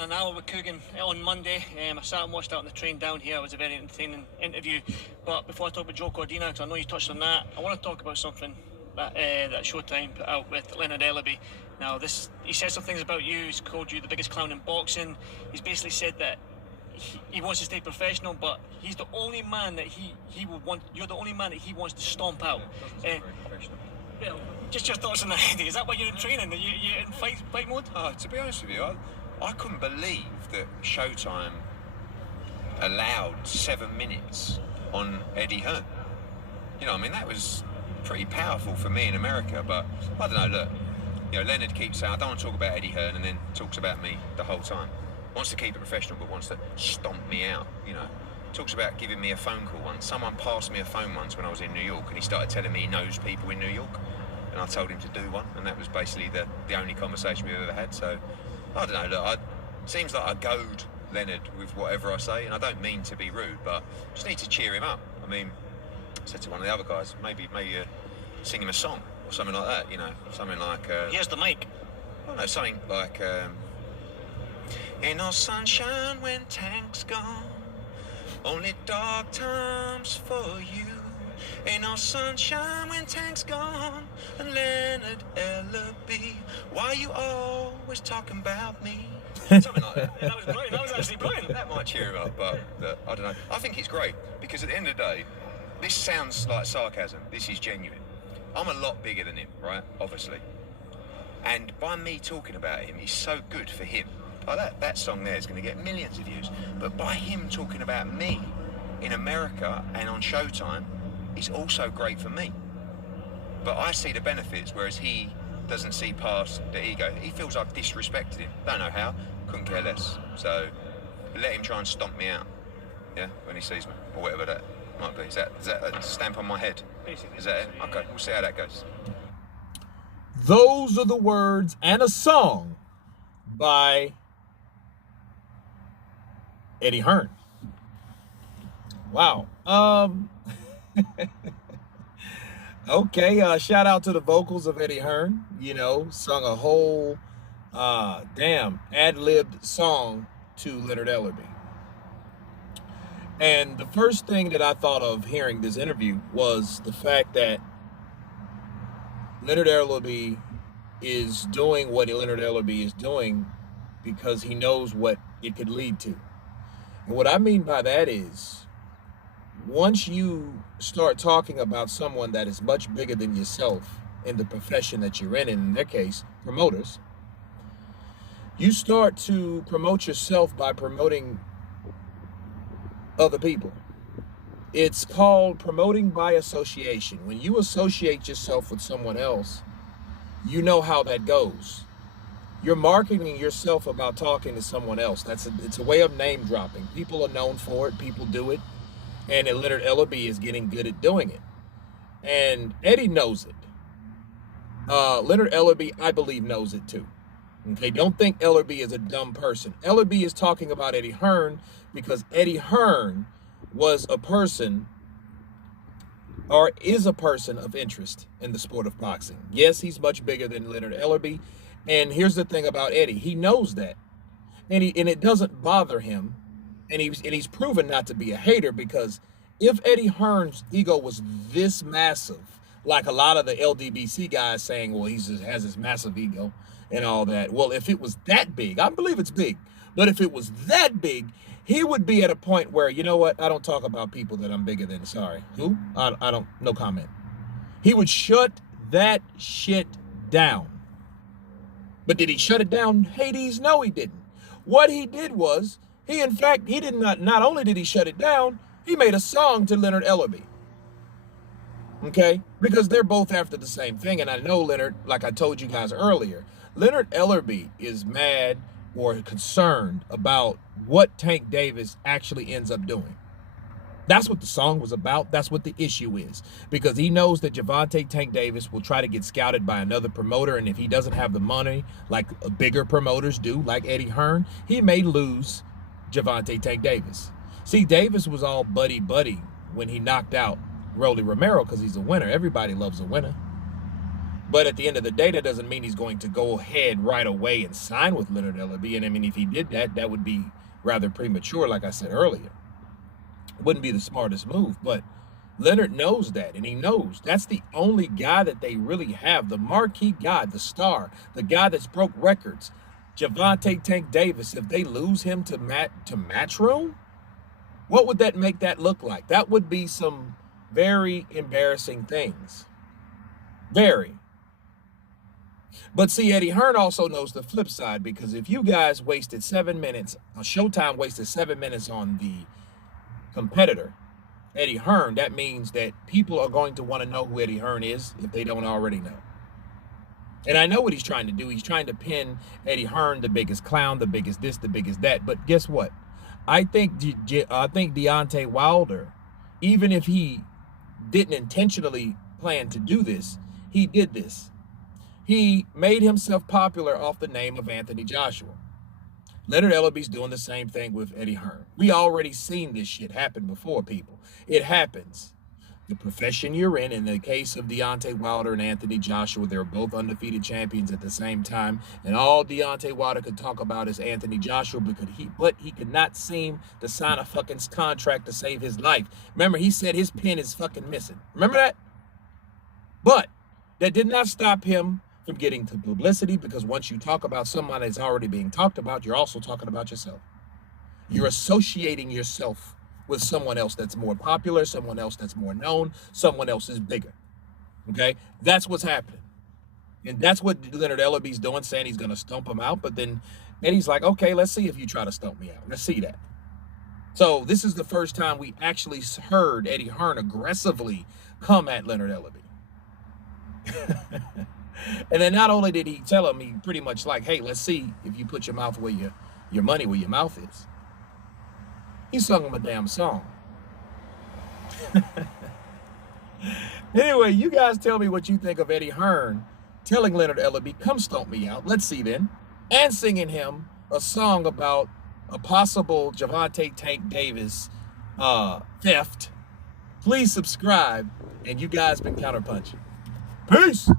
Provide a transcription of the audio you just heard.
an hour with Coogan on Monday. I sat and watched that on the train down here. It was a very entertaining interview. But before I talk about Joe Cordina, because I know you touched on that, I want to talk about something that Showtime put out with Leonard Ellerbe. Now, he said some things about you. He's called you the biggest clown in boxing. He's basically said that he wants to stay professional, but he's the only man that he would want. You're the only man that he wants to stomp out. Well, just your thoughts on that, Eddie. Is that why you're in training? You're in fight mode? To be honest with you, I couldn't believe that Showtime allowed 7 minutes on Eddie Hearn. You know, I mean, that was pretty powerful for me in America, but I don't know, look, you know, Leonard keeps saying, I don't want to talk about Eddie Hearn, and then talks about me the whole time. Wants to keep it professional, but wants to stomp me out, you know. Talks about giving me a phone call once. Someone passed me a phone once when I was in New York, and he started telling me he knows people in New York, and I told him to do one, and that was basically the only conversation we've ever had. So, I don't know, look, seems like I goad Leonard with whatever I say, and I don't mean to be rude, but just need to cheer him up. I mean, I said to one of the other guys, maybe sing him a song or something like that, you know, something like... Here's the mic. I don't know, something like... Ain't no sunshine when Tank's gone, only dark times for you. Ain't no sunshine when Tank's gone, and Leonard Ellerbe, why you always talking about me? Something like that. That was brilliant. That was actually brilliant. That might cheer him up, but I don't know. I think it's great, because at the end of the day, this sounds like sarcasm. This is genuine. I'm a lot bigger than him, right? Obviously. And by me talking about him, it's so good for him. Like that song there is going to get millions of views. But by him talking about me in America and on Showtime, it's also great for me. But I see the benefits, whereas he doesn't see past the ego. He feels I've disrespected him. Don't know how. Couldn't care less. So let him try and stomp me out. Yeah, when he sees me, or whatever that might be. Is that a stamp on my head? Basically. Is that it? Okay, we'll see how that goes. Those are the words and a song by Eddie Hearn. Wow. Okay, shout out to the vocals of Eddie Hearn. You know, sung a whole ad-libbed song to Leonard Ellerbe. And the first thing that I thought of hearing this interview was the fact that Leonard Ellerbe is doing what Leonard Ellerbe is doing because he knows what it could lead to. And what I mean by that is, once you start talking about someone that is much bigger than yourself in the profession that you're in their case, promoters, you start to promote yourself by promoting other people. It's called promoting by association. When you associate yourself with someone else, you know how that goes. You're marketing yourself about talking to someone else. It's a way of name dropping. People are known for it. People do it. And Leonard Ellerbe is getting good at doing it. And Eddie knows it. Leonard Ellerbe, I believe, knows it too. Okay, don't think Ellerbe is a dumb person. Ellerbe is talking about Eddie Hearn because Eddie Hearn was a person, or is a person of interest in the sport of boxing. Yes, he's much bigger than Leonard Ellerbe. And here's the thing about Eddie. He knows that. And it doesn't bother him. And he's proven not to be a hater, because if Eddie Hearn's ego was this massive, like a lot of the LDBC guys saying, well, he just has this massive ego and all that. Well, if it was that big, I believe it's big, but if it was that big, he would be at a point where, you know what, I don't talk about people that I'm bigger than. Sorry. Who? I don't, no comment. He would shut that shit down. But did he shut it down, Hades? No, he didn't. What he did was, he did not only did he shut it down, he made a song to Leonard Ellerbe. Okay? Because they're both after the same thing. And I know Leonard, like I told you guys earlier, Leonard Ellerbe is mad or concerned about what Tank Davis actually ends up doing. That's what the song was about. That's what the issue is. Because he knows that Gervonta Tank Davis will try to get scouted by another promoter, and if he doesn't have the money like bigger promoters do, like Eddie Hearn, he may lose Gervonta Tank Davis. See, Davis was all buddy-buddy when he knocked out Rolly Romero because he's a winner. Everybody loves a winner. But at the end of the day, that doesn't mean he's going to go ahead right away and sign with Leonard Ellerbe. And I mean, if he did that, that would be rather premature, like I said earlier. It wouldn't be the smartest move, but Leonard knows that, and he knows that's the only guy that they really have, the marquee guy, the star, the guy that's broke records. Gervonta Tank Davis, if they lose him to Matchroom, what would that make that look like? That would be some very embarrassing things. Very. But see, Eddie Hearn also knows the flip side, because if you guys wasted 7 minutes, Showtime wasted 7 minutes on the competitor, Eddie Hearn, that means that people are going to want to know who Eddie Hearn is if they don't already know. And I know what he's trying to do. He's trying to pin Eddie Hearn, the biggest clown, the biggest this, the biggest that. But guess what? I think Deontay Wilder, even if he didn't intentionally plan to do this, he did this. He made himself popular off the name of Anthony Joshua. Leonard Ellerbe's doing the same thing with Eddie Hearn. We already seen this shit happen before, people. It happens. The profession you're in the case of Deontay Wilder and Anthony Joshua, they're both undefeated champions at the same time. And all Deontay Wilder could talk about is Anthony Joshua, but he could not seem to sign a fucking contract to save his life. Remember, he said his pen is fucking missing. Remember that? But that did not stop him from getting to publicity, because once you talk about someone that's already being talked about, you're also talking about yourself. You're associating yourself with someone else that's more popular, someone else that's more known, someone else is bigger. Okay? That's what's happening. And that's what Leonard Ellerbe's doing, saying he's going to stomp him out. But then Eddie's like, okay, let's see if you try to stomp me out. Let's see that. So this is the first time we actually heard Eddie Hearn aggressively come at Leonard Ellerbe. And then not only did he tell him, he pretty much like, hey, let's see if you put your mouth where your money where your mouth is. He sung him a damn song. Anyway, you guys tell me what you think of Eddie Hearn telling Leonard Ellerbe, come stomp me out. Let's see then. And singing him a song about a possible Gervonta Tank Davis theft. Please subscribe. And you guys been counterpunching. Peace.